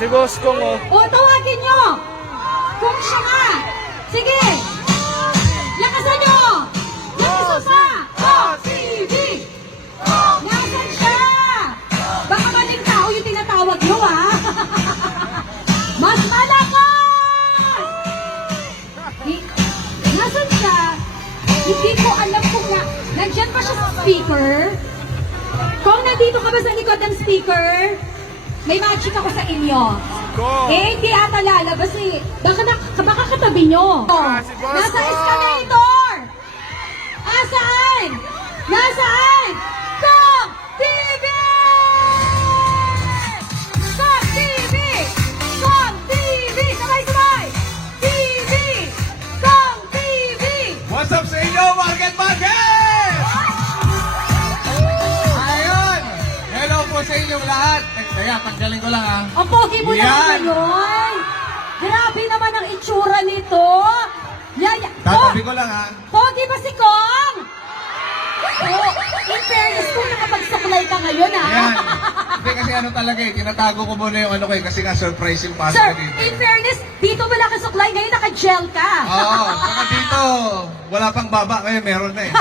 Si Boss Kong, oh. O, tawagin nyo! Kung siya nga! Sige! Lakasan nyo! Lakasan pa! Oh, TV! Nasaan siya? Baka maling tao yung tinatawag nyo, ha? Mas malakas! Nasaan siya? Hindi ko alam kung nandyan pa siya sa speaker. Kung nandito ka ba sa likod ng speaker, may magic ako sa inyo. Hindi ata lalabas eh. Baka katabi nyo. Si Boss Nasa Kong! escalator! Asaan? Nasaan? Kong TV! Kong TV! Kong TV! Sabay-sabay! TV! Kong TV! What's up sa inyo, Market Market? Ayun! Hello po sa inyong lahat. Kaya, tanggalin ko lang ha. Ang pogi mo Yan. naman ngayon. Grabe naman ang itsura nito. Tatabi ko lang ha. Pogi ba si Kong? Oh, in fairness, kung nakapagsuklay ka ngayon, ha? Ayan. Hindi kasi ano talaga eh, tinatago ko muna yung ano ko eh, kasi nga surprise yung pasok Sir, ko dito. in fairness, dito wala ka suklay, ngayon naka-gel ka. Oo, saka dito, wala pang baba, ngayon meron na eh.